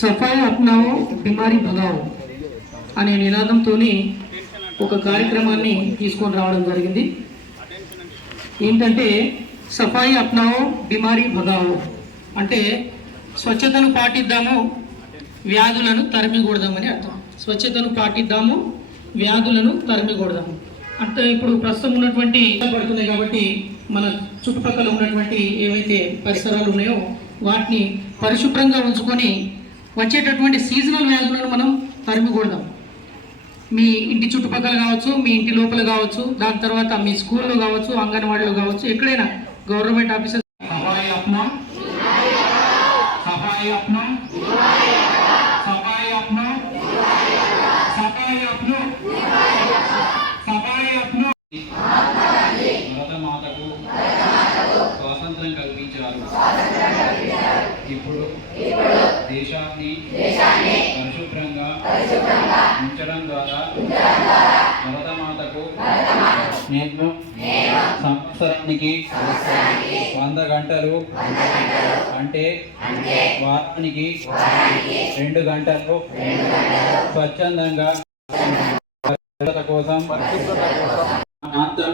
సఫాయి అప్నావో బిమారీ భగావో అనే నినాదంతో ఒక కార్యక్రమాన్ని తీసుకొని రావడం జరిగింది. ఏంటంటే సఫాయి అప్నావో బిమారీ భగావో అంటే స్వచ్ఛతను పాటిద్దాము వ్యాధులను తరిమికూడదామని అర్థం. స్వచ్ఛతను పాటిద్దాము వ్యాధులను తరిమికూడదాము. అంటే ఇప్పుడు ప్రస్తుతం ఉన్నటువంటి పడుతున్నాయి కాబట్టి మన చుట్టుపక్కల ఉన్నటువంటి ఏవైతే పరిసరాలు ఉన్నాయో వాటిని పరిశుభ్రంగా ఉంచుకొని వచ్చేటటువంటి సీజనల్ వ్యాధులను మనం తరిమికూడదాం. మీ ఇంటి చుట్టుపక్కల కావచ్చు మీ ఇంటి లోపల కావచ్చు దాని తర్వాత మీ స్కూల్లో కావచ్చు అంగన్వాడీలో కావచ్చు ఎక్కడైనా గవర్నమెంట్ ఆఫీసర్ సహాయ ఇప్పుడు దేశాన్ని పరిశుభ్రంగా ఉంచడం ద్వారా భరతమాతకు నేను సంవత్సరానికి వంద గంటలు అంటే వారానికి రెండు గంటలు స్వచ్ఛందంగా కోసం ప్రాంతం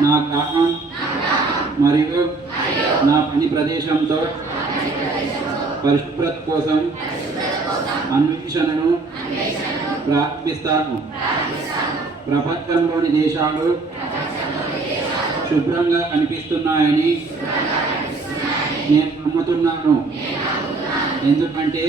నా గ్రామం మరియు నా పని ప్రదేశంతో పరిశుభ్రత కోసం అన్వేషణను ప్రారంభిస్తాను ప్రపంచంలోని దేశాలు శుభ్రంగా కనిపిస్తున్నాయని నేను నమ్ముతున్నాను. ఎందుకంటే